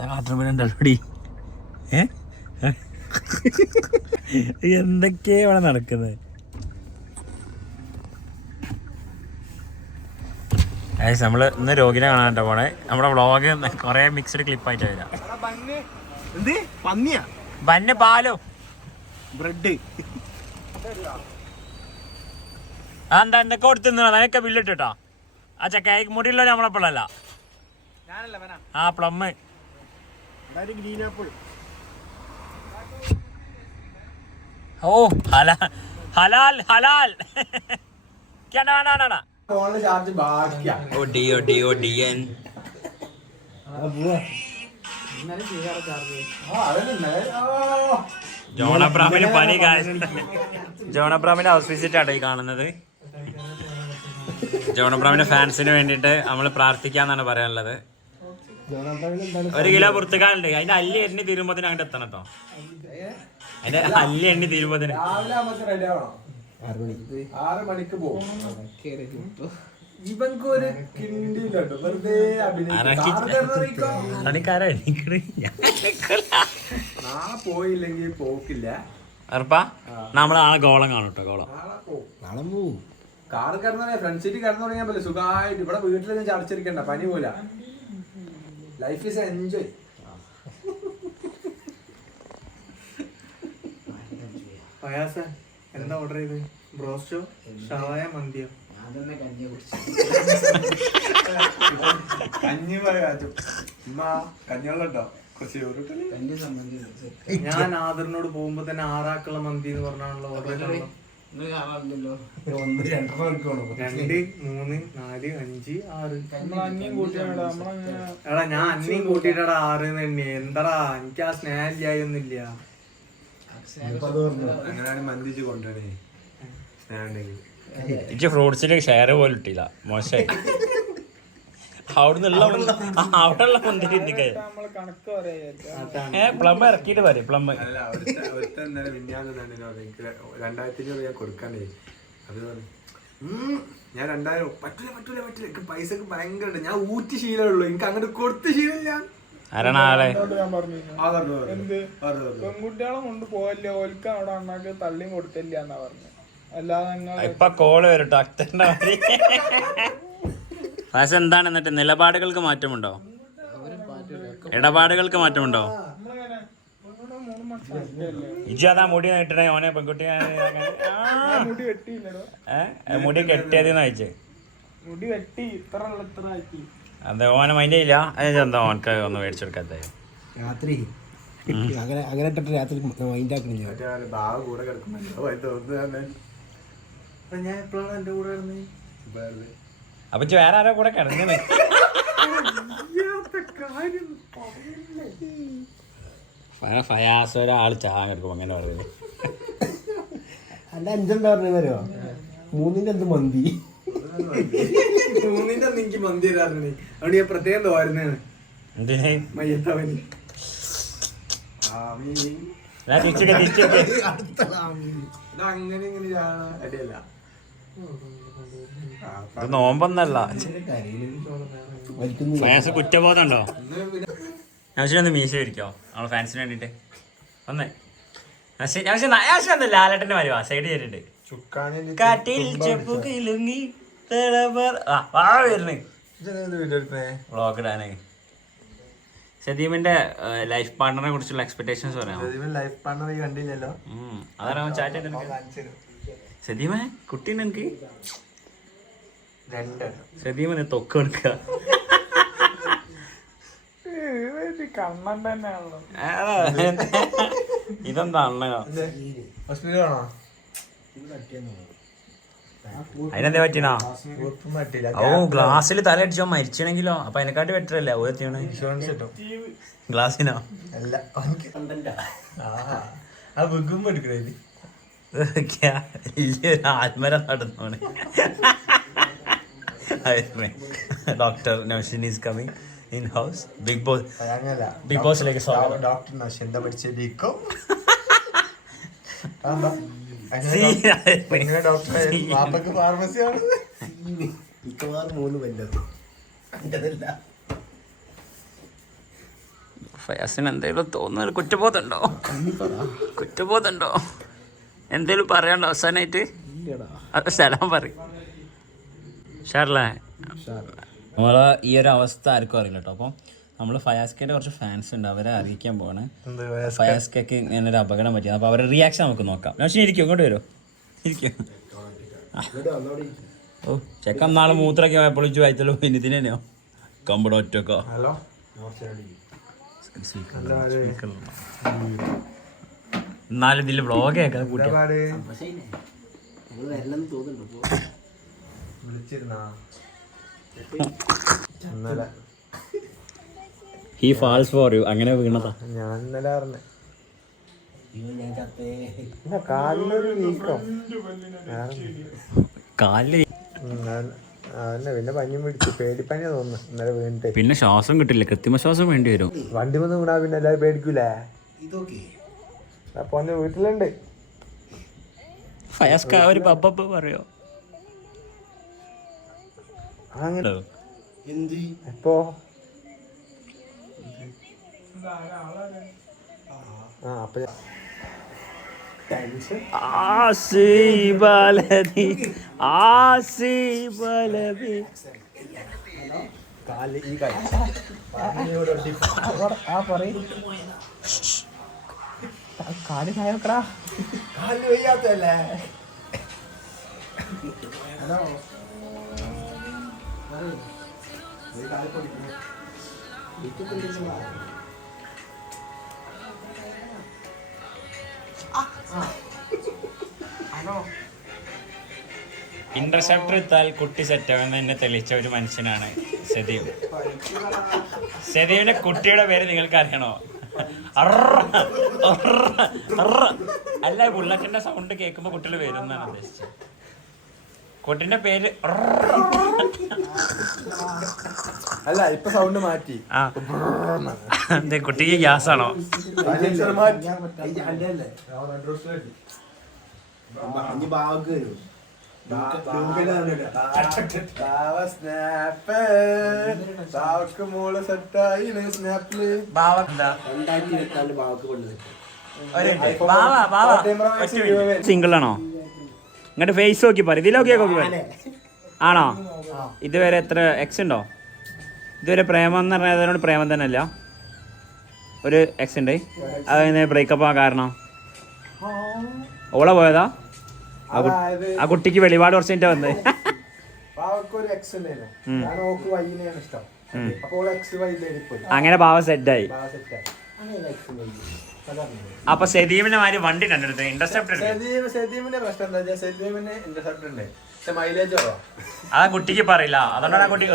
കാട്ടുമ്പോഴുണ്ടല്ലോടി ഏ? എന്തൊക്കെയാ ഇവിടെ നടക്കുന്നത്? ഏഷ് നമ്മൾ ഇന്ന് രോഗിനെ കാണാൻ പോണേ നമ്മുടെ വ്ളോഗ് കൊറേ മിക്സ്ഡ് ക്ലിപ്പായിട്ട് വരാം. ബന്ന്. പാലോ? ബ്രെഡ്. ആ എന്താ എന്തൊക്കെ കൊടുത്തിന്നോ അതിനൊക്കെ ബില്ലിട്ടോ ആ ചക്ക മുടിയില്ലോ നമ്മളെ പിള്ളല്ല ആ പ്ലമ്മ് ഗ്രീൻ ആപ്പിൾ ഓ ഹലാൽ ഹലാൽ ഹലാൽ ഫോണിലെ ചാർജ് ബാക്കിയാ ഒടി ഒടി ഒടിയൻ ജോൺ അബ്രാമിന് പനി ജോണബ്രാമിന്റെ ഹൗസ് വിസിറ്റ് ആട്ടോ ഈ കാണുന്നത്. ജോണബ്രാമിന്റെ ഫാൻസിന് വേണ്ടിയിട്ട് നമ്മൾ പ്രാർത്ഥിക്കാന്നാണ് പറയാനുള്ളത്. ഒരു കിലോ പുറത്തുകാലുണ്ട് അതിന്റെ അല്ലി എണ്ണി തീരുമ്പോ അങ്ങോട്ട് എത്തണം കേട്ടോ. അതിന്റെ അല്ലി എണ്ണി തീരുമ്പോ ആറ് മണിക്ക് പോകും. ഇവൻക്ക് ഒരു വെറുതെ പോയില്ലെങ്കിൽ പോക്കില്ല. ഗോളം കാണും കേട്ടോ ഗോളം. കാറ് കിടന്നു ഫ്രണ്ട് സീറ്റ് കിടന്നു തുടങ്ങിയാൽ സുഖമായിട്ട് ഇവിടെ വീട്ടിലൊന്നും ഞാൻ ചടച്ചിരിക്കണ്ട. പനി പോലെ ലൈഫ് ഈസ് എൻജോയ് പയാസ എന്താ ഓർഡർ ചെയ്ത്? ബ്രോസ്റ്റോ ഷവായ മന്തിയോ? കഞ്ഞി പറയാച്ചു ഉമ്മ കുറച്ച് ചോറിട്ടല്ലേ ഞാൻ ആദറിനോട് പോകുമ്പോ തന്നെ ആറാക്കുള്ള മന്തി എന്ന് പറഞ്ഞാണല്ലോ ഓർഡർ ചെയ്തത്. ഒന്ന് രണ്ടെണ്ണം എടുക്കണം രണ്ട് മൂന്ന് നാല് അഞ്ച് ആറ്. എടാ ഞാൻ ആറ് തന്നെ. എന്താടാ? എനിക്ക് ആ സ്നേഹില്ലായൊന്നുമില്ല അങ്ങനെയാണ് മന്തിച്ച് കൊണ്ടുവരണേ സ്നേഹമുണ്ടെങ്കിൽ എനിക്ക് ഫ്രൂട്ട്സിന്റെ ഷെയർ പോലെ ഇട്ടില്ല. മോശമായി അവിടുന്നുള്ള അവിടെ ഉള്ള മുന്തിരി ഏഹ് ഏ പ്ലം ഇറക്കിയിട്ട് പ്ലംബ്. പ്ലം രണ്ടായിരത്തി അഞ്ഞൂറ് ഞാൻ കൊടുക്കണ്ടേ? അത് പറഞ്ഞു "ഉം, ഞാൻ രണ്ടായിരം പറ്റൂല പറ്റൂല പറ്റൂല. എനിക്ക് പൈസക്ക് ഭയങ്കര ഞാൻ ഊറ്റി ശീലമുള്ളൂ. എനിക്ക് അങ്ങോട്ട് കൊടുത്ത് ശീലമില്ല. പെൺകുട്ടികളെ കൊണ്ട് പോവല്ലേ? ഓൽക്ക് അവിടെ അണ്ണാക്ക് തള്ളിയും കൊടുത്തില്ല എന്നാ പറഞ്ഞു. അല്ലാതെ ഇപ്പൊ കോൾ വരട്ടോ ഡോക്ടറിന്റെ പക്ഷെ എന്താണ് എന്നിട്ട് നിലപാടുകൾക്ക് മാറ്റമുണ്ടോ? ഇടപാടുകൾക്ക് മാറ്റമുണ്ടോ? നമ്മളിങ്ങനെ ഇവിടെ മൂന്ന് മനസ്സിലാക്കിയല്ലേ ഇജി അതാ മുടി നീട്ടണേ ഓനെ പെൺകുട്ടി മുടി കെട്ടിയതെന്ന് അയച്ച് മുടി വെട്ടി ഇത്ര ഉള്ള ഇത്ര ആക്കി. അത് ഓനെ മൈൻഡ് ഇല്ല അതെന്താ എന്താ ഓനക്ക് ഒന്ന് മേടിച്ചെടുക്കാത്ത? രാത്രി. അങ്ങനെ അങ്ങനെ ഇട്ടിട്ട് രാത്രി മൈൻഡ് ആക്കണില്ല. ഞാൻ എപ്പോഴാണ് എന്റെ കൂടെ. അപ്പൊ വേറെ ആരോ കൂടെ കിടന്നേ ഫയാസ് ഒരാൾ ചാൻ അങ്ങനെ പറയുന്നത് അല്ല അഞ്ചെന്താ പറഞ്ഞു വരുമോ മൂന്നിന്റെ എന്ത് മന്തി? മൂന്നിന്റെ അന്ന് എനിക്ക് മന്തി തരാറുണ്ട്. അതുകൊണ്ട് ഞാൻ പ്രത്യേകം തോരുന്നതാണ് മയ്യത്തവന്. അങ്ങനെ ഇങ്ങനെ അടിയല്ല. ഇത് നോമ്പൊന്നല്ല. ഫാൻസ് കുറ്റബോധം ഉണ്ടോ പിന്നെ ഒന്ന് മീശ ഇരിക്കോ നമ്മളെ ഫാൻസിന് വേണ്ടിട്ട്. നൗഷി ഒന്ന് ലാലേട്ടന്റെ വരുവാ സൈഡ് ചെയ്തിട്ടുണ്ട്. കാറ്റിൽ ചെപ്പു കിലുങ്ങി വ്ളോഗ് ഇടാനേ. സദീമിന്റെ ലൈഫ് പാർട്ണറെ കുറിച്ചുള്ള എക്സ്പെക്ടേഷൻസ് പറയാം ലൈഫ് പാർട്ണർ കണ്ടില്ലല്ലോ. അതാണ് ചാറ്റ് സദീമേ കുട്ടി നിനക്ക്? സദീമന് തൊക്ക് കൊടുക്കുക ഇത് കണ്ണൻ തന്നെയാണല്ലോ. ഇതെന്താ അണ്ണനോ? ഹോസ്പിറ്റലാണോ? അതിനെന്താ പറ്റിനാ ഓ ഗ്ലാസ്സിൽ തലയടിച്ചോ മരിച്ചണെങ്കിലോ? അപ്പൊ അതിനെക്കാട്ടി ബെറ്റർ അല്ലേ? ഓത്തിയാണ് ഇൻഷുറൻസ് കിട്ടും. ഗ്ലാസ്സിനോ? അല്ല അവനിക്ക് ആ ആ ബുക്കും എടുക്കണേ വലിയൊരു ആത്മരം നടന്നോണ്. Doctor Naushin is coming in house Bigg Boss Bigg ബോസിലേക്ക് സ്വാഗതം. ഡോക്ടർ നൗഷിൻ എന്താ പഠിച്ച? ബിക്കോ ഡോക്ടർ മിക്കവാറും മൂന്ന് വല്ലത് ഫയാസിന് എന്തെങ്കിലും തോന്നുന്നു കുറ്റബോധമുണ്ടോ? കുറ്റബോധമുണ്ടോ? എന്തേലും പറയാണ്ടോ അവസാനായിട്ട്? അത് സലാം പറയും. ഷാർലേ നമ്മളെ ഈ ഒരു അവസ്ഥ ആർക്കും അറിയില്ല കേട്ടോ അപ്പം നമ്മൾ ഫയാസ്കേന്റെ കുറച്ച് ഫാൻസ് ഉണ്ട്. അവരെ അറിയിക്കാൻ പോവാണ്. ഫയാസ്കയ്ക്ക് ഇങ്ങനെ ഒരു അപകടം പറ്റിയത് അപ്പോൾ അവരുടെ റിയാക്ഷൻ നമുക്ക് നോക്കാം. പക്ഷേ ഇരിക്കും ഇങ്ങോട്ട് വരുമോ ഇരിക്കും. ഓ ചെക്കൻ നാളെ മൂത്രമൊക്കെ പോയപ്പോൾ ഇച്ചു വായിച്ചല്ലോ ഇനി ഇതിനെയോ കമ്പട ഒറ്റക്കോ? എന്നാലും ഇതിൽ വ്ളോഗ് കേൾക്കാൻ കൂട്ടിയ പാട് പക്ഷേ നമ്മൾ വരണമെന്ന് തോന്നുന്നുണ്ട് ഇപ്പൊ. വിളിച്ചിരുന്നാ? ഇന്നലെ. ഹി ഫാൾസ് ഫോർ യു അങ്ങനെ വീണതാ. ഞാൻ ഇന്നലെ അറിഞ്ഞേ അയ്യോ ഞാൻ ചത്തേ. പിന്നെ കാലിനൊരു വീക്കം. കാലിൽ അതന്നെ പിന്നെ പനിയും പിടിച്ചു. പേടിപ്പനിയാ തോന്നുന്നു ഇന്നലെ വീണിട്ട്. പിന്നെ ശ്വാസം കിട്ടില്ല. കൃത്രിമ ശ്വാസം വേണ്ടി വരും. വണ്ടി വന്ന് വീണാ പിന്നെ എല്ലാവരും പേടിക്കൂലേ? അപ്പൊ വീട്ടിലുണ്ട്. ഫയാസ്ക ഒരു പപ്പ പറയോ? അങ്ങനെ എന്ത്? എപ്പോ ആ അപ്പൊ ടെൻഷൻ ആസിബലതി ആസിബലതി കാൽ ഈ കാൽ. ചായക്കടാ കാൽ വയ്യാത്തല്ലേ ഇന്റർസെപ്റ്റർ എത്താൽ കുട്ടി സെറ്റ് ആവുന്ന തന്നെ തെളിയിച്ച ഒരു മനുഷ്യനാണ് സദീവ് സദീവിന്റെ കുട്ടിയുടെ പേര് നിങ്ങൾക്ക് അറിയണോ. അല്ല ബുള്ളറ്റിന്റെ സൗണ്ട് കേൾക്കുമ്പോ കുട്ടികൾ പേര് എന്നാണ് ഉദ്ദേശിച്ചത്. കുട്ടിന്റെ പേര്. അല്ല ഇപ്പൊ സൗണ്ട് മാറ്റി. ആ. എന്തേ കുട്ടിക്ക് ഗ്യാസ് ആണോ സിംഗിൾ ആണോ? ഇങ്ങോട്ട് ഫേസ് നോക്കി പറ ഇതിലൊക്കെ നോക്കി പറ ആണോ? ഇതുവരെ എത്ര എക്സ് ഉണ്ടോ? ഇതുവരെ പ്രേമം എന്ന് പറഞ്ഞാൽ അതിനോട് പ്രേമം തന്നെ അല്ല. ഒരു എക്സ് ഉണ്ട്. അത് ബ്രേക്കപ്പ് ആ കാരണം. ഓളെ പോയതാ? ആ കുട്ടിക്ക് വെളിപാട് കുറച്ച് വൈകിലേക്ക് പോയി. അങ്ങനെ ഭാവ സെറ്റായി അപ്പൊ സദീമിന്റെ മാതിരി വണ്ടി കണ്ടെടുത്ത് ഇന്റർസെപ്റ്റ് എടുത്ത് സദീം സദീമിന്റെ പ്രശ്നം എന്താ വെച്ചാൽ സദീമിന് ഇന്റർസെപ്റ്റർ ഉണ്ട്. പക്ഷെ മൈലേജ് കുറവാ. ആ കുട്ടിക്ക് പറയില്ല. അതുകൊണ്ടാണ് ആ കുട്ടി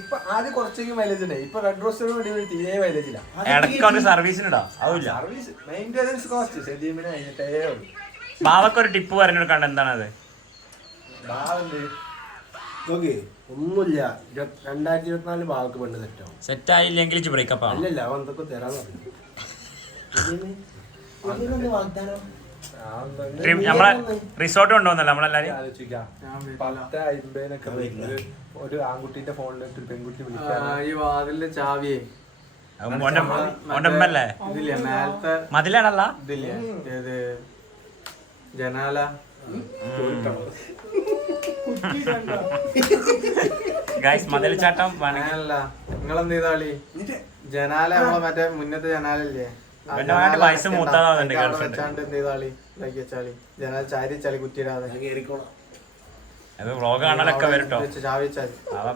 ഇപ്പൊ ആദ്യം കുറച്ചെങ്കിലും മൈലേജ് ഉണ്ട്. ഇപ്പൊ റെഡ് റോസിന് വേണ്ടി തീരെ മൈലേജ് ഇല്ല. ഇടയ്ക്ക് ഒരു സർവീസിനിടാ അതില്ല സർവീസ് മെയിന്റെനൻസ് കോസ്റ്റ് സദീമിന് കഴിഞ്ഞിട്ടേ ഉള്ളൂ. ബാവക്ക് ടിപ്പ് പറഞ്ഞു കൊടുക്കാണ്ട് എന്താണത് നോക്ക് ഒന്നുമില്ല. രണ്ടായിരത്തി ഇരുപത്തിനാല് ഭാഗത്ത് പെണ്ണ് സെറ്റാവും. സെറ്റ് ആയില്ലെങ്കിൽ ബ്രേക്കപ്പ് അല്ലല്ല അവൻ എന്തൊക്കെ ട്രിപ്പ് നമ്മളെ റിസോർട്ട് കൊണ്ടുവന്നല്ലോ നമ്മളെല്ലാരും? ഒരു ആൺകുട്ടിന്റെ ഫോണിലിട്ട് ഒരു പെൺകുട്ടി ഈ വാതിലിന്റെ ചാവിയേ. മേലത്തെ മതിലാണല്ല? ഇതില്ലേ? ജനാല? ഗൈസ് മതിൽ ചാട്ടം വേണമെങ്കിൽ അങ്ങനല്ല. നിങ്ങളെന്ത് ചെയ്താളി? ജനാല നമ്മളെ മറ്റേ മുന്നത്തെ ജനാലല്ലേ ആ ഇവന്റെ വേണ്ടി ജനാല വയസ്സ് മൂത്തതാവുന്നുണ്ട് അവിടെ girlfriend. വെച്ചാണ്ട് എന്ത് ചെയ്താളി? ഇതാക്കി വെച്ചാളി. ജനാല ചാരി വെച്ചാളി കുറ്റിയിടാതെ കേറിക്കോളാം. അത് വ്ളോഗ് കാണാനൊക്കെ വരട്ടോ. ചാവി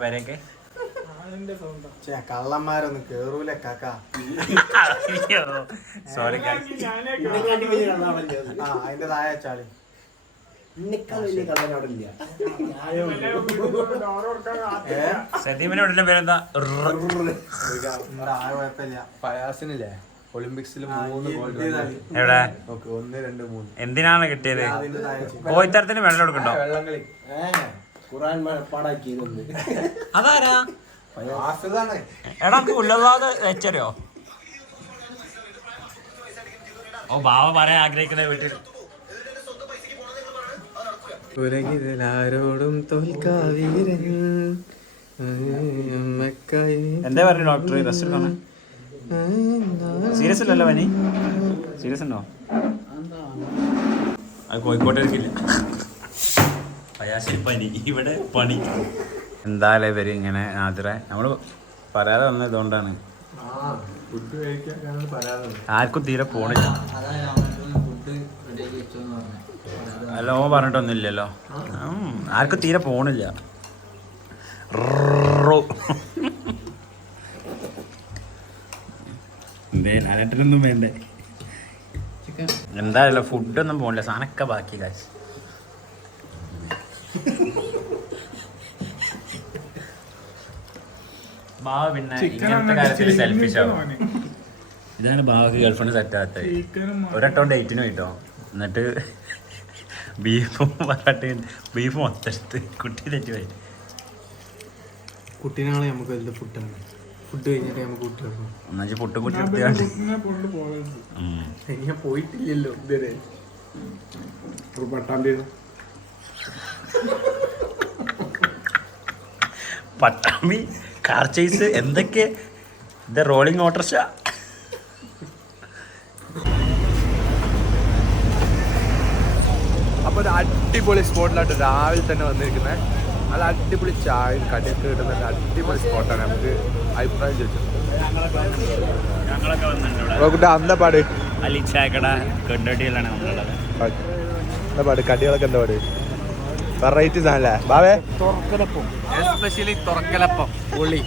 പേരൊക്കെ. കള്ളന്മാരൊന്നും കേറൂല കാക്ക. സോറി അതിന്റെ താഴെ വെച്ചാളി. പേരെന്താ? ഫയാസിനില്ലേ? ഒളിമ്പിക്സിൽ മൂന്ന് ഗോൾഡ് എവിടെ? നോക്ക് ഒന്ന് രണ്ട് മൂന്ന്. എന്തിനാണ് കിട്ടിയത്. കോയിത്തരത്തിന് വെള്ളം എടുക്കണ്ടോ? വെള്ളം കളി ഖുറാൻ പാടാക്കിയതൊന്ന് അതാരാ? എടാ ഉള്ളതാത് വെച്ചറിയോ? ഓ ബാവ പറയാൻ ആഗ്രഹിക്കുന്ന വീട്ടിൽ ഉലകിലാരോടും തോൽക്കാവീരൻ എന്താ പറഞ്ഞു ഡോക്ടർ? റെസ്റ്റ് എടുക്കണം സീരിയസ് അല്ലല്ലോ പനി? സീരിയസ് ഉണ്ടോ? അത് കോഴിക്കോട്ടേക്കില്ല അയാശി പനി. ഇവിടെ പണി. എന്തായാലും ഇവർ ഇങ്ങനെ ആതിര? നമ്മൾ പറയാതെ വന്നത് ഇതുകൊണ്ടാണ്. ഫുഡ് കഴിക്കാൻ കാരണം പറയാതെ ആർക്കും തീരെ പോണില്ല. അല്ല ഓ പറഞ്ഞിട്ടൊന്നുമില്ലല്ലോ. ആർക്കും തീരെ പോണില്ല. നാലാട്ടിനൊന്നും വേണ്ടേ? എന്തായാലും ഫുഡൊന്നും പോണില്ല. സാധനമൊക്കെ ബാക്കി കാശ് ബാവ പിന്നെ ഇങ്ങനത്തെ കാര്യത്തിൽ സെൽഫിഷ് ആവും. ഇതാണ് ബാവക്ക് ഗേൾഫ്രണ്ട് സെറ്റ് ആകത്തത് ഒരട്ടോ ഡേറ്റിന് കിട്ടോ. എന്നിട്ട് ബീഫും പൊറാട്ടയും ബീഫ് ഒത്തെടുത്ത് എടുത്ത് കുട്ടി തെറ്റി പോയി കുട്ടീനാണ് നമുക്ക് വലുത് ഫുഡാണ് ഫുഡ് കഴിഞ്ഞിട്ട് നമുക്ക് കുട്ടികൾക്കും എന്നുവെച്ചാൽ പുട്ടും കുട്ടി ഉം. ഞാൻ പോയിട്ടില്ലല്ലോ ഇതുവരെ. ഒരു പട്ടാമ്പി പട്ടാമ്പി കാർ ചേസ് എന്തൊക്കെ? ഇത് റോളിംഗ് ഓട്ടർഷ അപ്പോൾ ഒരു അടിപൊളി സ്പോട്ടിലായിട്ട് രാവിലെ തന്നെ വന്നിരിക്കുന്നത് നല്ല അടിപൊളി ചായ കടയൊക്കെ കിട്ടുന്ന ഒരു അടിപൊളി സ്പോട്ടാണ് നമുക്ക് അഭിപ്രായം ചോദിച്ചത്. എന്താ പാട്? അലി ചായക്കട എന്താ പാട്? കടികളൊക്കെ എന്താ പാട്? വെറൈറ്റി സാധനല്ലേ ബാവേ? എസ്പെഷ്യലി തുറക്കലപ്പം ഉള്ളി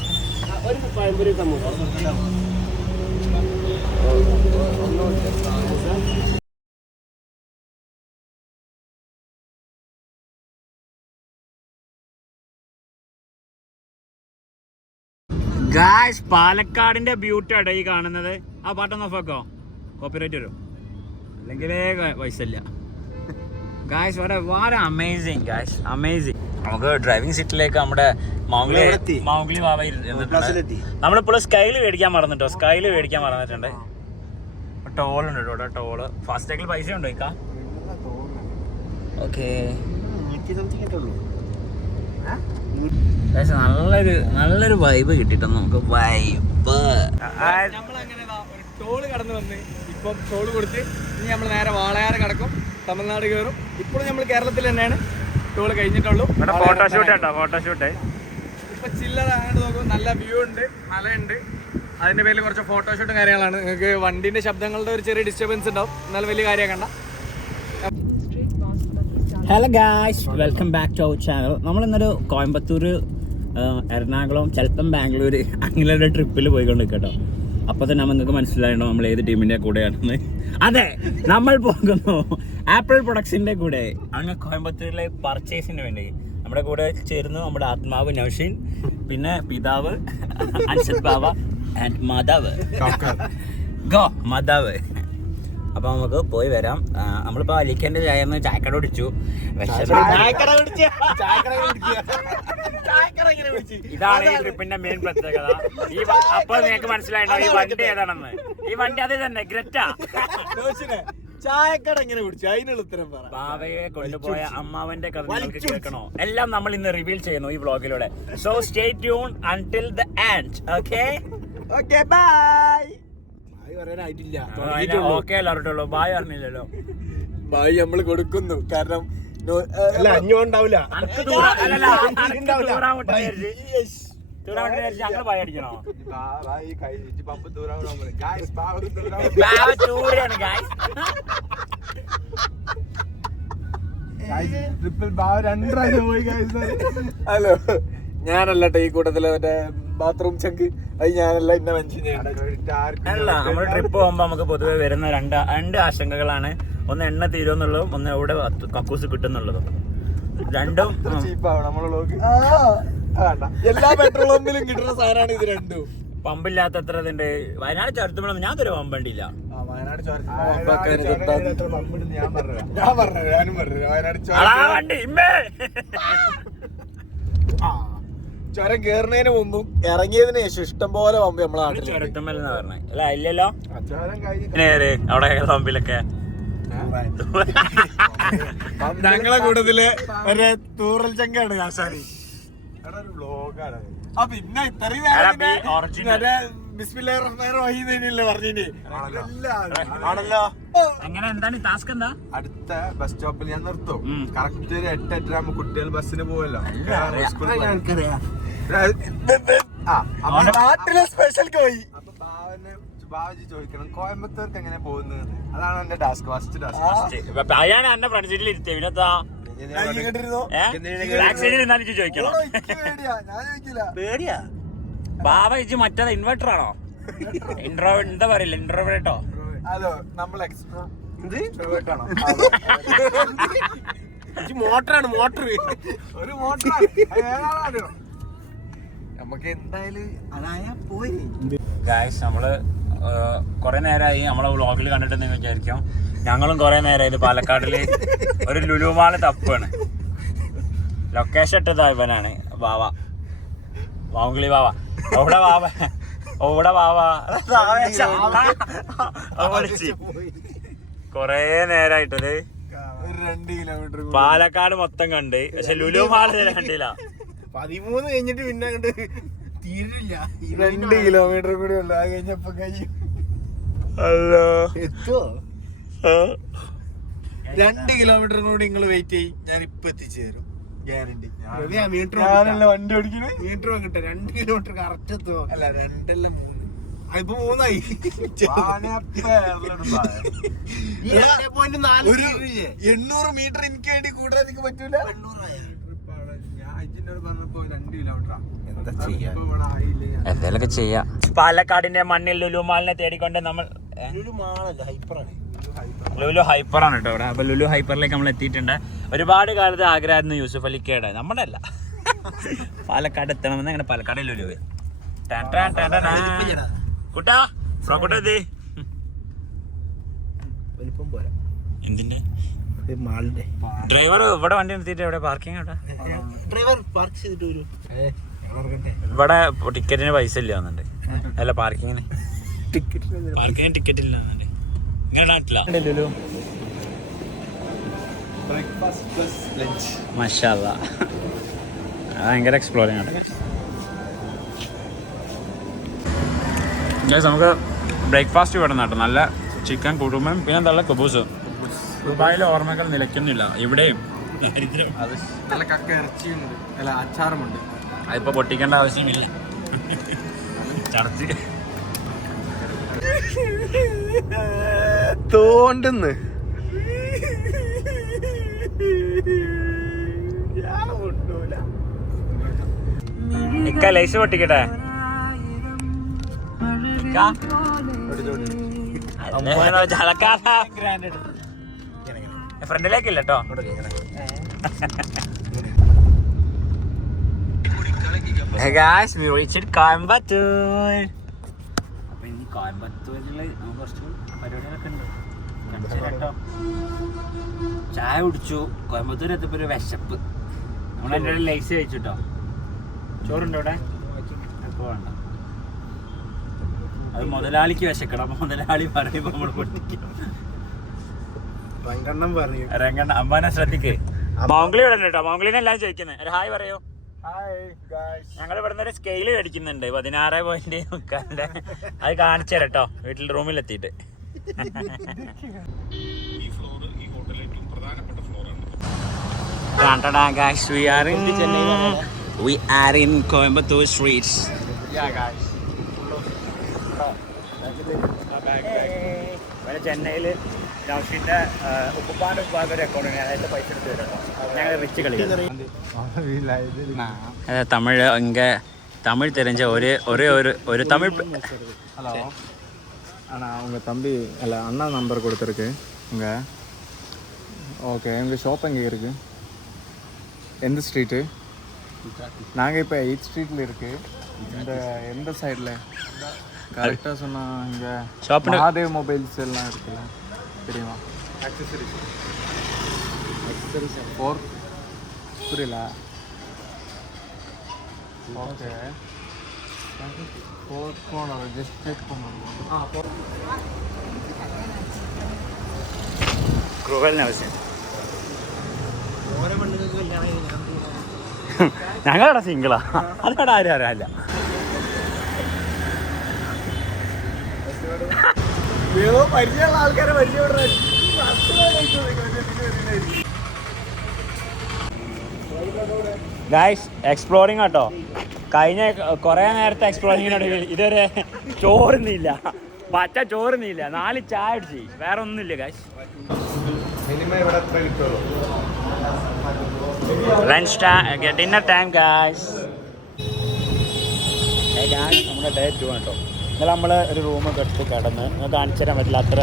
ഗായ്സ് പാലക്കാടിന്റെ ബ്യൂട്ടി ആട്ടോ ഈ കാണുന്നത്. ആ പാട്ടൊന്ന് ഓഫാക്കോ? കോപ്പിറൈറ്റ് വരും. അല്ലെങ്കിൽ പൈസ ഇല്ല ഗായ്സ് വളരെ വേറെ അമേസിങ് ഗായ്സ്. അമേസിങ് നമുക്ക് ഡ്രൈവിംഗ് സീറ്റിലേക്ക് നമ്മുടെ മൗഗ്ലി മൗഗ്ലി ബാബ ഇരുന്നിട്ടുണ്ട്. നമ്മളിപ്പോൾ സ്കൈൽ മേടിക്കാൻ മറന്നിട്ടോ? സ്കൈൽ മേടിക്കാൻ മറന്നിട്ടുണ്ട്. ടോൾ ഉണ്ട് കേട്ടോ ടോൾ ഫാസ്റ്റാഗിൽ പൈസ ഉണ്ടോ ഇക്ക? ഓക്കേ നല്ലൊരു നല്ലൊരു വൈബ് കിട്ടിട്ടോ നമുക്ക്. വൈബ് ടോൾ കടന്നു വന്ന് ഇപ്പം ടോൾ കൊടുത്ത് ഇനി നമ്മൾ നേരെ വാളയാറ് കടക്കും തമിഴ്നാട് കയറും ഇപ്പോഴും നമ്മൾ കേരളത്തിൽ തന്നെയാണ് ടോൾ കഴിഞ്ഞിട്ടുള്ളൂ. ഫോട്ടോഷൂട്ട് കേട്ടോ ഫോട്ടോഷൂട്ട് ഇപ്പൊ ചില്ലറ അങ്ങോട്ട് നോക്കും നല്ല വ്യൂ ഉണ്ട് മലയുണ്ട്. അതിന്റെ പേരിൽ കുറച്ച് ഫോട്ടോഷൂട്ടും കാര്യങ്ങളാണ്. നിങ്ങൾക്ക് വണ്ടിന്റെ ശബ്ദങ്ങളുടെ ഒരു ചെറിയ ഡിസ്റ്റർബൻസ് ഉണ്ടാവും. എന്നാലും വലിയ കാര്യം കണ്ട hello guys welcome back to our channel നമ്മൾ ഇന്നൊരു കോയമ്പത്തൂർ എറണാകുളം ചിലപ്പം ബാംഗ്ലൂർ അങ്ങനെ ഒരു ട്രിപ്പിൽ പോയിക്കൊണ്ട് കേട്ടോ അപ്പോൾ തന്നെ നിങ്ങൾക്ക് മനസ്സിലായണോ നമ്മൾ ഏത് ടീമിന്റെ കൂടെയാണെന്ന്? അതെ നമ്മൾ പോകുന്നു ആപ്പിൾ പ്രൊഡക്ട്സിന്റെ കൂടെ. അങ്ങ് കോയമ്പത്തൂരിലെ പർച്ചേസിന് വേണ്ടി. നമ്മുടെ കൂടെ ചേരുന്നു നമ്മുടെ ആത്മാവ് നൗഷീൻ പിന്നെ പിതാവ് അൻസത് ബാബ ആൻഡ് മാതാവ്. ഗോ മാതാവ്. അപ്പൊ നമുക്ക് പോയി വരാം. നമ്മളിപ്പോ അലിക്കന്റെ ചായ ചായക്കട കുടിച്ചു. ഇതാണ് ഈ ട്രിപ്പിന്റെ മെയിൻ പ്രത്യേകത. ഈ അപ്പൊ നിങ്ങൾക്ക് മനസ്സിലായിട്ടോ ഈ വണ്ടി ഏതാണെന്ന്? ഈ വണ്ടി അതേ തന്നെ ഗ്രറ്റ. ചായക്കട ഇങ്ങനെ കുടിച്ചു. അതിനുള്ള ഉത്തരം പറ. ബാബയെ കൊണ്ടുപോയ അമ്മാവന്റെ കഥ നിങ്ങൾക്ക് കേൾക്കണോ? എല്ലാം നമ്മൾ ഇന്ന് റിവീൽ ചെയ്യുന്നു ഈ വ്ളോഗിലൂടെ so stay tune until the and okay okay bye പറയാനായിട്ടില്ല. Okay bye പറഞ്ഞില്ലല്ലോ ബായ് നമ്മൾ കൊടുക്കുന്നു. കാരണം അല്ല അഞ്ഞുണ്ടാവില്ല ബാവ രണ്ട് പ്രാവശ്യം പോയി ഹലോ. ഞാനല്ലട്ടെ ഈ കൂട്ടത്തിൽ മറ്റേ ബാത്റൂം ചങ്ക് അത് ഞാനല്ല ഇന്ന മെൻഷൻ അല്ല നമ്മൾ ട്രിപ്പ് പോകുമ്പോൾ നമുക്ക് പൊതുവെ വരുന്ന രണ്ട് രണ്ട് ആശങ്കകളാണ്. ഒന്ന് എണ്ണ തീരുമെന്നുള്ളതും ഒന്ന് എവിടെ കക്കൂസ് കിട്ടുന്നുള്ളതും. രണ്ടും എല്ലാ പെട്രോൾ പമ്പിലും കിട്ടുന്ന സാധനമാണ് ഇത് രണ്ടും. പമ്പില്ലാത്തത്ര ഇതുണ്ട് വയനാട് ചുരത്തുമ്പോഴൊന്നും ഞാൻ തരും പമ്പണ്ടില്ല വയനാട് ഞാൻ പറഞ്ഞു ഞാൻ പറഞ്ഞു ഞാനും പറഞ്ഞു വയനാട് അടാ വണ്ടി ഇമ്മേ ചുരം കേറുന്നതിന് മുമ്പും ഇറങ്ങിയതിന് ശേഷം ഇഷ്ടം പോലെ പമ്പ് നമ്മളെ ഇല്ലല്ലോ? അവിടെ പമ്പിലൊക്കെ ഞങ്ങളെ കൂട്ടത്തിൽ ഒരു തൂറൽ ചങ്കാണ് ആശാനി ആ പിന്നെ ഇത്രയും ആണല്ലോ. എന്താണ് ടാസ്ക് എന്താ? അടുത്ത ബസ് സ്റ്റോപ്പിൽ ഞാൻ നിർത്തും. കറക്റ്റ് ഒരു എട്ട് എട്ടര ആകുമ്പോ കുട്ടികൾ ബസ്സിന് പോവല്ലോ. നാട്ടിലെ സ്പെഷ്യൽ അപ്പൊ ബാവന് ബാബജി ചോദിക്കണം കോയമ്പത്തൂർക്ക് എങ്ങനെ പോകുന്നത്? അതാണ് എന്റെ ടാസ്ക് ഫസ്റ്റ് ടാസ്ക് അയാണ് എന്റെ ഫ്രണ്ട് സീറ്റിൽ ഇരുത്തിയ ചോദിക്കണം. പേടിയാ. ഞാൻ ചോദിക്കില്ല. പേടിയാ? ബാബ ഇജ്ജ് മറ്റേത് ഇൻവെർട്ടർ ആണോ? ഇൻട്രോ എന്താ പറയില്ല ഇൻട്രോവേർട്ടോ ഹലോ നമ്മൾ എക്സ്ട്രാ മോട്ടറാണ് മോട്ടർ ഒരു മോട്ടർ നമുക്ക് എന്തായാലും അതായാ പോയി. ഗായ്സ് നമ്മൾ കുറെ നേരമായി നമ്മളെ വ്ളോഗിൽ കണ്ടിട്ട് വിചാരിക്കാം വിചാരിക്കും. ഞങ്ങളും കുറെ നേരമായി പാലക്കാടിൽ ഒരു ലുലുമാൾ തപ്പാണ്. ലൊക്കേഷൻ ഇട്ടത് ഇവനാണ് ബാവ. വാവുങ്കിളി ബാവ. എവിടെ ബാവ എവിടെ ബാവ കൊറേ നേരായിട്ടത് രണ്ട് കിലോമീറ്റർ പാലക്കാട് മൊത്തം കണ്ട്. പക്ഷെ ലുലു മാൾ കണ്ടില്ല. പതിമൂന്ന് കഴിഞ്ഞിട്ട് പിന്നെ കണ്ട് തീരില്ല. രണ്ട് കിലോമീറ്റർ കൂടി ഉള്ളു. അത് കഴിഞ്ഞപ്പോ കഴിയും. അല്ലോ എത്തോ രണ്ട് കിലോമീറ്റർ കൂടി നിങ്ങൾ വെയിറ്റ് ചെയ്യും. ഞാൻ ഇപ്പൊ എത്തിച്ചു തരും. ഗ്യാരണ്ടി. മീറ്റർ ഞാനല്ല വണ്ടി ഓടിക്കണേ മീറ്റർ കിട്ടെ രണ്ട് കിലോമീറ്റർ കറക്റ്റ് അല്ല രണ്ടല്ല മൂന്ന്. മൂന്നായി? എണ്ണൂറ് മീറ്റർ എനിക്ക് വേണ്ടി കൂടാൻ എനിക്ക് പറ്റൂല? ഞാൻ അജിനോട് പറഞ്ഞപ്പോ രണ്ട് കിലോമീറ്റർ എന്താ ചെയ്യാ? എന്തെങ്കിലുമൊക്കെ ചെയ്യാം. പാലക്കാടിന്റെ മണ്ണിൽ ലുലുമാലിനെ തേടിക്കൊണ്ട് നമ്മൾ ലുലുമാളല്ല ലുലു മാളല്ല ഹൈപ്പറാണ്. ലുലു ഹൈപ്പർ ആണ് കേട്ടോ ഇവിടെ. അപ്പൊ ലുലു ഹൈപ്പറിലേക്ക് നമ്മൾ എത്തിയിട്ടുണ്ട്. ഒരുപാട് കാലത്ത് ആഗ്രഹമായിരുന്നു യൂസുഫ് അലിക്കയുടെ. നമ്മുടെ അല്ല പാലക്കാട് എത്തണമെന്ന് അങ്ങനെ പാലക്കാട് ലുലു. കുട്ടാ എന്തിന്റെ? മാളിന്റെ. ഡ്രൈവർ ഇവിടെ വണ്ടി നിർത്തിയിട്ട് എവിടെ? പാർക്കിംഗ് ഡ്രൈവർ പാർക്ക് ചെയ്തിട്ട് വരൂ. ഇവിടെ ടിക്കറ്റിന് പൈസ ഇല്ല എന്നുണ്ട് അല്ല പാർക്കിങ്ങിന്. പാർക്കിങ്ങിന് ടിക്കറ്റ് ഇല്ല ഇങ്ങനെ നാട്ടിലാ ലുലു മഷാല്ല ഭയങ്കര എക്സ്പ്ലോറിങ് ആണ്. നമുക്ക് ബ്രേക്ക്ഫാസ്റ്റ് വേണം കേട്ടോ നല്ല ചിക്കൻ കുടുംബം പിന്നെ നല്ല കുബൂസ്. ദുബായിലെ ഓർമ്മകൾ നിലയ്ക്കുന്നില്ല. ഇവിടെയും. അത് നല്ല കക്ക ഇറച്ചിയുണ്ട്. അല്ല അച്ചാറുമുണ്ട്. അതിപ്പോ പൊട്ടിക്കേണ്ട ആവശ്യമില്ല. ചർച്ച്. തോണ്ടെന്ന് ഇക്ക ലൈസ് പൊട്ടിക്കട്ടെ. ഫ്രണ്ടിലേക്കില്ല കേട്ടോ Hey guys, we reached Coimbatore അപ്പൊ ഇനി കോയമ്പത്തൂരിൽ കുറച്ച് പരിപാടികളൊക്കെ ഉണ്ട്. കേട്ടോ. ചായ കുടിച്ചു. കോയമ്പത്തൂർ എത്തിയപ്പോ ഒരു വിശപ്പ്. നമ്മൾ എന്റെ ലൈസ് കഴിച്ചുട്ടോ? ചോറുണ്ടോ ഇവിടെ ഇപ്പൊ വേണ്ട. അത് മുതലാളിക്ക് വിശക്കണം. മുതലാളി പറയുമ്പോ നമ്മൾ പൊട്ടിക്കണം രംഗണ്ണം പറഞ്ഞു. രംഗണ്ണ അമ്മാനെ ശ്രദ്ധിക്കേ. മൗംഗ്ലി ഇവിടെ കേട്ടോ. മൗംഗ്ലിനെ എല്ലാം ചോദിക്കുന്നത് ഒരു ഹായ് പറയൂ. ഞങ്ങൾ ഇവിടുന്ന് ഒരു സ്കെയിൽ മേടിക്കുന്നുണ്ട് പതിനാറ് പോയിന്റ് മുക്കാലിന്റെ അത് കാണിച്ചു തരട്ടോ കേട്ടോ വീട്ടിൽ റൂമിൽ എത്തിയിട്ട് we are in we are in Coimbatore streets. ഇവിടെ ചെന്നൈയിൽ നൗഷിന്റെ ഉപ്പാന്റെ ഉപ്പാന്റെ ഒരു അക്കൗണ്ട് അതായത് പൈസ എടുത്ത് തരാം ഞങ്ങൾ റിച്ച് കളിക്കും தமிழ் இங்கே தமிழ் தெரிஞ்ச ஒரே ஒரே ஒரு ஒரு தமிழ் ஹலோ அண்ணா உங்கள் தம்பி இல்லை அண்ணா நம்பர் கொடுத்துருக்கு உங்க ஓகே எங்கள் ஷாப் எங்கே இருக்குது எந்த ஸ்ட்ரீட்டு நாங்கள் இப்போ எயிட் ஸ்ட்ரீட்டில் இருக்கு இந்த எந்த சைடில் கரெக்டாக சொன்னால் இங்கே ஷாப்னு மகாதேவ் மொபைல்ஸ் எல்லாம் இருக்குல்ல தெரியுமா அக்சசரிஸ் அக்சசரிஸ் ஃபோர் புரியல okay four corner just check பண்ணணும் ஆ ஃபோர் ക്രൂവൽ നവസ്യം ഓരോ പെണ്ണുങ്ങൾക്ക് കല്യാണം കഴിഞ്ഞാൽ ഞങ്ങളവിടെ സിംഗിളാ അതവിടെ ആരും അറിയാല്ല ഏതോ പരിചയമുള്ള ആൾക്കാരെ ഗായ്സ് എക്സ്പ്ലോറിങ് കേട്ടോ കഴിഞ്ഞ കുറേ നേരത്തെ എക്സ്പ്ലോറിങ്ങിനോട് ഇതുവരെ ചോറുന്നില്ല. പച്ച ചോറുന്നില്ല. നാല് ചായ അടിച്ച് വേറെ ഒന്നുമില്ല guys lunch time dinner time guys നമ്മുടെ ഡേ ടു കേട്ടോ ഇന്നലെ നമ്മൾ ഒരു റൂം എടുത്ത് കിടന്ന് കാണിച്ചു തരാൻ പറ്റില്ല. അത്ര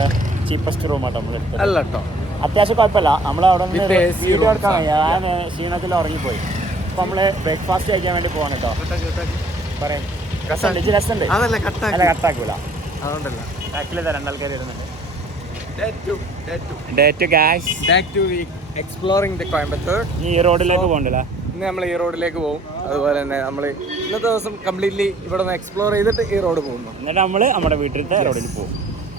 ചീപ്പസ്റ്റ് റൂം ആട്ടോ നമ്മൾ എടുത്തത്. അല്ല കേട്ടോ അത്യാവശ്യം കുഴപ്പമില്ല. നമ്മൾ അവിടെ നിന്ന് വീഡിയോ എടുക്കാൻ ഞാൻ ക്ഷീണത്തിൽ ഉറങ്ങിപ്പോയി. അപ്പോൾ നമ്മൾ ബ്രേക്ക്ഫാസ്റ്റ് കഴിക്കാൻ വേണ്ടി പോകണം കേട്ടോ പറയാം. രസമുണ്ട്. ഇച്ചിരി രസമുണ്ട്? അല്ല കട്ടാക്കി. കട്ടാക്കൂല. അതുകൊണ്ടല്ല. ബാക്കിൽ രണ്ടാൾക്കാർ ഇരുന്നുണ്ട് Exploring the കോയമ്പത്തൂർ ഈ റോഡിലേക്ക് പോകണ്ടല്ലോ? ഇന്ന് നമ്മൾ ഈ റോഡിലേക്ക് പോകും. അതുപോലെ തന്നെ നമ്മൾ ഇന്നത്തെ ദിവസം കംപ്ലീറ്റ്ലി ഇവിടെ നിന്ന് എക്സ്പ്ലോർ ചെയ്തിട്ട് ഈ റോഡ് പോകുന്നു. എന്നിട്ട് നമ്മൾ നമ്മുടെ വീട്ടിലത്തെ റോഡിൽ പോകും.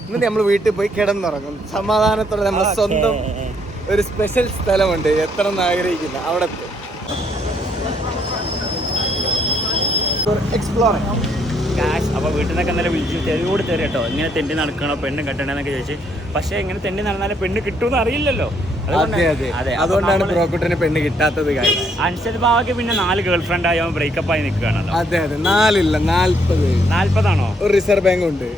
എന്നിട്ട് നമ്മൾ വീട്ടിൽ പോയി കിടന്നുറങ്ങും. സമാധാനത്തോടെ നമ്മുടെ സ്വന്തം ഒരു സ്പെഷ്യൽ സ്ഥലമുണ്ട്. എത്ര ആഗ്രഹിക്കില്ല. അവിടെ എക്സ്പ്ലോറിംഗ് ഗായ്സ് അപ്പോൾ വീട്ടിൽ നിന്നൊക്കെ നല്ല വിളിച്ച് തെരുവോട് തെറി കേട്ടോ. ഇങ്ങനെ തെണ്ടി നടക്കണോ പെണ്ണ് കെട്ടണമെന്നൊക്കെ ചോദിച്ചു. പക്ഷേ ഇങ്ങനെ തെണ്ടി നടന്നാലും പെണ്ണ് കിട്ടുമെന്ന് അറിയില്ലല്ലോ. അതെ അതെ. അതെ അതുകൊണ്ടാണ് പെണ്ണ് കിട്ടാത്തത് കാര്യം അൻസത് ബാവയ്ക്ക് പിന്നെ നാല് ഗേൾ ഫ്രണ്ട് ആയി അവൻ ബ്രേക്കപ്പ് ആയി നിൽക്കുകയാണല്ലോ. അതെ അതെ. നാലില്ല നാല്പത് നാല്പതാണോ ഒരു റിസർവ് ബാങ്ക് ഉണ്ട്.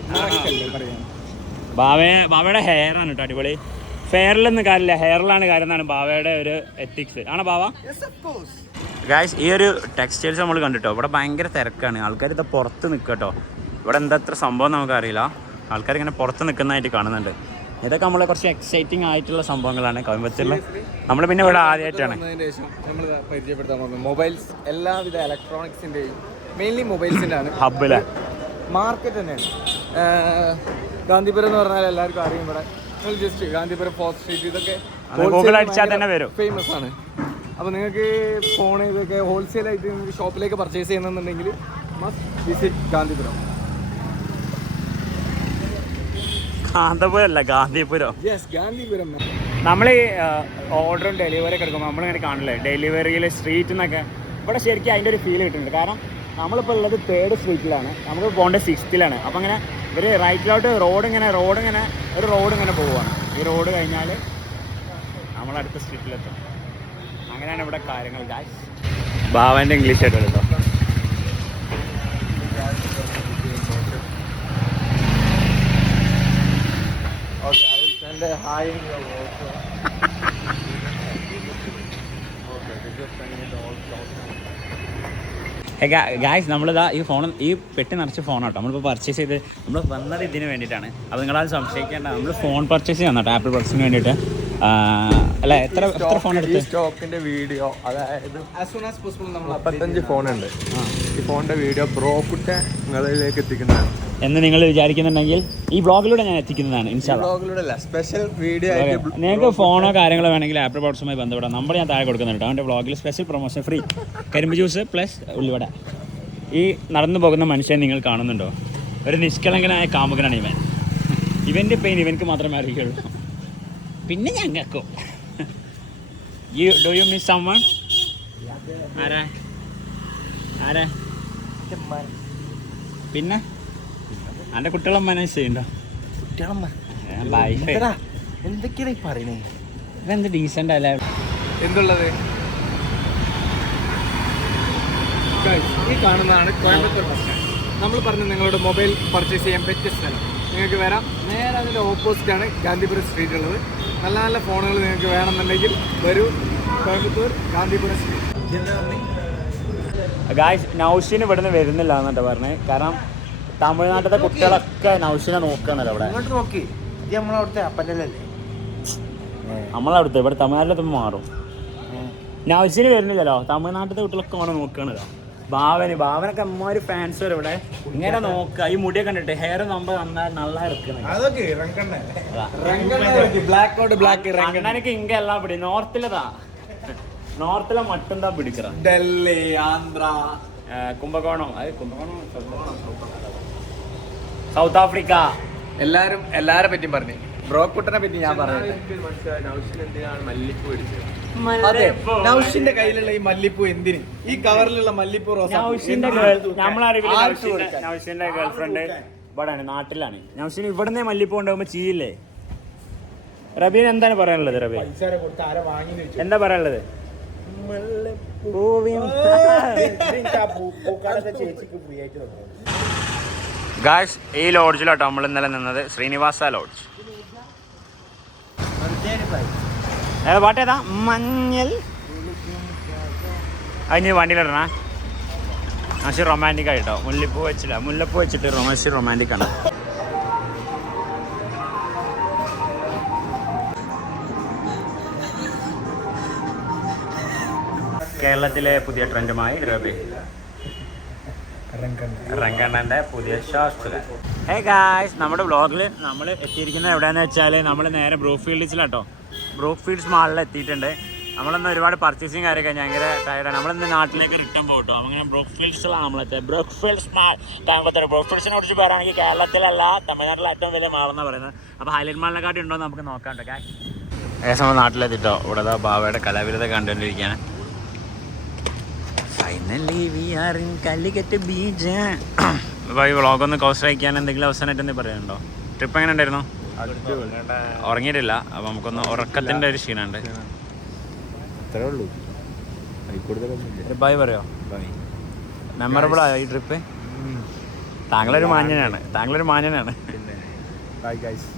ബാവയുടെ ഹെയർ ആണ് കേട്ടോ അടിപൊളി. ഫെയറിലൊന്നും കാര്യമില്ല. ഹെയറിലാണ് കാര്യം എന്നാണ് ബാവയുടെ ഒരു എത്തിക്സ് ആണോ ബാവ? ഗായ്സ് ഈ ഒരു ടെക്സ്റ്റൈൽസ് നമ്മൾ കണ്ടിട്ടോ? ഇവിടെ ഭയങ്കര തിരക്കാണ്. ആൾക്കാർ ഇത് പുറത്ത് നിൽക്കട്ടോ ഇവിടെ എന്താ അത്ര സംഭവം നമുക്കറിയില്ല ആൾക്കാർ ഇങ്ങനെ പുറത്ത് നിൽക്കുന്നതായിട്ട് കാണുന്നുണ്ട്. ഇതൊക്കെ നമ്മളെ കുറച്ച് എക്സൈറ്റിംഗ് ആയിട്ടുള്ള സംഭവങ്ങളാണ്. കോയമ്പത്തൂരിൽ നമ്മൾ പിന്നെ ഇവിടെ ആദ്യമായിട്ടാണ്. നമ്മൾ പരിചയപ്പെടുത്താൻ പോകുന്നത് മൊബൈൽസ് എല്ലാവിധ ഇലക്ട്രോണിക്സിന്റെയും മെയിൻലി മൊബൈൽസിന്റെ ആണ് ഹബ്ബിലെ മാർക്കറ്റ് തന്നെയാണ്. ഗാന്ധിപുരം എന്ന് പറഞ്ഞാൽ എല്ലാവർക്കും അറിയും ഇവിടെ. ജസ്റ്റ് ഗാന്ധിപുരം ഫോർത്ത് സ്ട്രീറ്റ് ഇതൊക്കെ Google അടിച്ചാൽ തന്നെ വരും. ഫേമസ് ആണ്. അപ്പോൾ നിങ്ങൾക്ക് ഫോൺ ഇതൊക്കെ ഹോൾസെയിൽ ആയിട്ട് നിങ്ങൾക്ക് ഷോപ്പിലേക്ക് പർച്ചേസ് ചെയ്യുന്നുണ്ടെങ്കിൽ മസ്റ്റ് വിസിറ്റ് ഗാന്ധിപുരം കാന്തപുരം അല്ല ഗാന്ധിപുരം യെസ് ഗാന്ധിപുരം നമ്മൾ ഈ ഓർഡറും ഡെലിവറി ഒക്കെ എടുക്കുമ്പോൾ നമ്മളിങ്ങനെ കാണില്ലേ ഡെലിവറിയിൽ സ്ട്രീറ്റ് എന്നൊക്കെ ഇവിടെ ശരിക്കും അതിന്റെ ഒരു ഫീൽ കിട്ടുന്നുണ്ട്. കാരണം നമ്മളിപ്പോൾ ഉള്ളത് തേർഡ് സ്ട്രീറ്റിലാണ് നമുക്ക് പോകേണ്ടത് സിക്സ്ത്തിലാണ് അപ്പോൾ അങ്ങനെ ഇവർ റൈറ്റിലോട്ട് റോഡ് ഇങ്ങനെ റോഡ് ഇങ്ങനെ ഒരു റോഡ് ഇങ്ങനെ പോവുകയാണ് ഈ റോഡ് കഴിഞ്ഞാൽ നമ്മൾ അടുത്ത സ്ട്രീറ്റിലെത്തും അങ്ങനെയാണ് ഇവിടെ കാര്യങ്ങൾ ഗായ്സ് ഭാവന്റെ ഇംഗ്ലീഷ് ആയിട്ട് കേട്ടോ. സെൻഡ് ഹായ് ഓക്കെ ഗായ്സ് നമ്മളിതാ ഈ ഫോൺ ഈ പെട്ടി നിറച്ച് ഫോണാട്ടോ നമ്മളിപ്പോൾ പർച്ചേസ് ചെയ്ത് നമ്മൾ വന്നത് ഇതിന് വേണ്ടിയിട്ടാണ്. അപ്പോൾ നിങ്ങളത് സംശയിക്കേണ്ട നമ്മൾ ഫോൺ പർച്ചേസ് ചെയ്യാൻ കേട്ടോ ആപ്പിൾ പ്രൊഡക്ട്സിന് വേണ്ടിയിട്ട്. അല്ല? എത്ര എത്ര ഫോൺ എടുത്ത് സ്റ്റോക്കിന്റെ വീഡിയോ അതായത് ആസ് സൂൺ ആസ് പോസിബിൾ നമ്മൾ മുപ്പത്തഞ്ച് ഫോണുണ്ട്. ഈ ഫോണിന്റെ വീഡിയോ ബ്രോക്കുട്ടെ നിങ്ങളിലേക്ക് എത്തിക്കുന്നതാണ്. എന്ന് നിങ്ങൾ വിചാരിക്കുന്നുണ്ടെങ്കിൽ ഈ ബ്ലോഗിലൂടെ ഞാൻ എത്തിക്കുന്നതാണ് അല്ല സ്പെഷ്യൽ വീഡിയോ ആയിട്ട് നിങ്ങൾക്ക് ഫോണോ കാര്യങ്ങളോ വേണമെങ്കിൽ ആപ്പിൾ പ്രോഡക്ട്സുമായി ബന്ധപ്പെടാം. നമ്പർ ഞാൻ താഴെ കൊടുക്കുന്നുണ്ട് അവന്റെ ബ്ലോഗിൽ സ്പെഷ്യൽ പ്രൊമോഷൻ ഫ്രീ കരിമ്പ് ജ്യൂസ് പ്ലസ് ഉള്ളിവട. ഈ നടന്നു പോകുന്ന മനുഷ്യനെ നിങ്ങൾ കാണുന്നുണ്ടോ? ഒരു നിഷ്കളങ്കനായ കാമുകനാണ് ഇവൻ. ഇവന്റെ പെയിൻ ഇവൻക്ക് മാത്രമേ അറിയുള്ളൂ പിന്നെ ഞങ്ങൾക്കും. You do you miss someone ആരാ? ആരാ? പിന്നെ? എന്റെ കുട്ടികളെ മനസ്സ് ചെയ്യണ്ടോ എന്തൊക്കെയാണ് പറയുന്നത് ഇതെന്ത് ഡീസന്റ് അല്ലേ? എന്തുള്ളത്? Guys, ഈ കാണുന്നതാണ് കോയമ്പത്തൂർ ബസ് സ്റ്റാൻഡ് നമ്മൾ പറഞ്ഞ നിങ്ങളുടെ മൊബൈൽ പർച്ചേസ് ചെയ്യാൻ പറ്റിയ സ്ഥലം. നിങ്ങൾക്ക് വരാം. നേരെ അതിന്റെ ഓപ്പോസിറ്റ് ആണ് ഗാന്ധിപുരം സ്ട്രീറ്റ് ഉള്ളത്. നല്ല നല്ല ഫോണുകൾ നിങ്ങൾക്ക് വേണമെന്നുണ്ടെങ്കിൽ വരൂ. കോയമ്പത്തൂർ ഗാന്ധിപുരം ഗായ്സ് ഗായ്സ് നൗഷിന് ഇവിടുന്ന് വരുന്നില്ല എന്നിട്ട് പറഞ്ഞത് കാരണം തമിഴ്നാട്ടിലെ കുട്ടികളൊക്കെ നൗഷിനെ നോക്കുകയാണല്ലോ ഇവിടെ ഇങ്ങോട്ട് നോക്കി. ഇത് നമ്മളവിടുത്തെ അപ്പനല്ലേ നമ്മളവിടുത്തെ. ഇവിടെ തമിഴ്നാട്ടിലെ മാറും. നൗഷിന് വരുന്നില്ലല്ലോ. തമിഴ്നാട്ടിലെ കുട്ടികളൊക്കെ വേണം നോക്കുകയാണല്ലോ. ഭാവന് ഭാവനൊക്കെ അമ്മമാര് ഫാൻസ് വരും ഇവിടെ. ഇങ്ങനെ നോക്കുക ഈ മുടിയൊക്കെ കണ്ടിട്ട് ഹെയർ നമ്മൾ ബ്ലാക്ക് അണ്ണനക്ക് ഇങ്ക എല്ലാം പിടി. നോർത്തിലതാ. നോർത്തിലെ മട്ടും താ പിടിക്കറ ഡൽഹി ആന്ധ്ര. കുംഭകോണം. അത് കുംഭകോണം സൗത്ത് ആഫ്രിക്ക. എല്ലാരും എല്ലാരെ പറ്റിയും പറഞ്ഞു. ബ്രോക്കുട്ടനെ പറ്റി ഞാൻ പറഞ്ഞു മല്ലിപ്പൂ അടിച്ചത് അതെ നൌഷിന്റെ കയ്യിലുള്ള ഈ മല്ലിപ്പൂ എന്തിന്? ഈ കവറിലുള്ള മല്ലിപ്പൂ റോസ. നമ്മളറിവില്ല നൗഷിന്റെ ഗേൾഫ്രണ്ട് ഇവിടെയാണ് നാട്ടിലാണ്. നൗഷിന് ഇവിടുന്ന് മല്ലിപ്പൂ ഉണ്ടാകുമ്പോ ചെയ്യില്ലേ റബീൻ എന്താണ് പറയാനുള്ളത് റബീൻ? എന്താ പറയാനുള്ളത്? ഗായ്സ് ഈ ലോഡ്ജിലാട്ടോ നമ്മൾ ഇന്നലെ നിന്നത് ശ്രീനിവാസ ലോഡ്ജ് പാട്ടേതാ? മഞ്ഞൽ. അതിന് വണ്ടിയിലിടണ. പക്ഷെ റൊമാന്റിക് ആയിട്ടോ. മുല്ലപ്പൂ വെച്ചില്ല. മുല്ലപ്പൂ വെച്ചിട്ട് റൊമാൻസ് റൊമാന്റിക് ആണ്. കേരളത്തിലെ പുതിയ ട്രെൻഡുമായി രവി. റങ്കണ്ണന്റെ പുതിയ ശാസ്ത്ര ഹേ ഗായ്സ് നമ്മുടെ ബ്ലോഗിൽ നമ്മൾ എത്തിയിരിക്കുന്നത് എവിടെയാണെന്ന് വെച്ചാൽ നമ്മൾ നേരെ ബ്രൂക്ക് ഫീൽഡ്സിലാട്ടോ ബ്രൂക്ക് ഫീൽഡ്സ് മാളിൽ എത്തിയിട്ടുണ്ട്. നമ്മളൊന്ന് ഒരുപാട് പർച്ചേസിങ് കാര്യമൊക്കെ ഭയങ്കര ടയർഡാണ് നമ്മളിന്ന് നാട്ടിലേക്ക് റിട്ടേൺ പോകട്ടോ. അങ്ങനെ ബ്രോക്ക് ഫീൽഡ്സിലാണ് നമ്മളത്തെ ബ്രോക്ക് ഫീൽഡ്സ് മാൾ കോയമ്പത്തൂർ ബ്രൂക്ക് ഫീൽഡ്സിനെ കുറിച്ച് പറയുകയാണെങ്കിൽ കേരളത്തിലല്ല തമിഴ്നാട്ടിലെ ഏറ്റവും വലിയ മാളെന്നാണ് പറയുന്നത്. അപ്പോൾ ഹൈലൈറ്റ് മാളിനെക്കാട്ടി ഉണ്ടോ നമുക്ക് നോക്കാം കേട്ടോ ഏകദേശം നമ്മൾ നാട്ടിലെത്തിട്ടോ. ഇവിടെ ബാബയുടെ കലാവിരുദ്ധ കണ്ടുകൊണ്ടിരിക്കുകയാണ്. Finally we are in Calicut beach ഈ വ്ളോഗൊന്ന് കോസ്റ്റ് അയക്കാൻ എന്തെങ്കിലും അവസാനമായിട്ട് എന്തെങ്കിലും പറയുന്നുണ്ടോ ട്രിപ്പ് എങ്ങനെ ഉണ്ടായിരുന്നു? ഉറങ്ങിയിട്ടില്ല. അപ്പോൾ നമുക്കൊന്ന് ഉറക്കത്തിന്റെ ഒരു ക്ഷീണമുണ്ട് അത്രേ ഉള്ളൂ. ബൈ പറയോ? മെമ്മറബിൾ ആയോ ഈ ട്രിപ്പ് താങ്കളൊരു മാന്യനാണ്. താങ്കളൊരു മാന്യനാണ്. Bye guys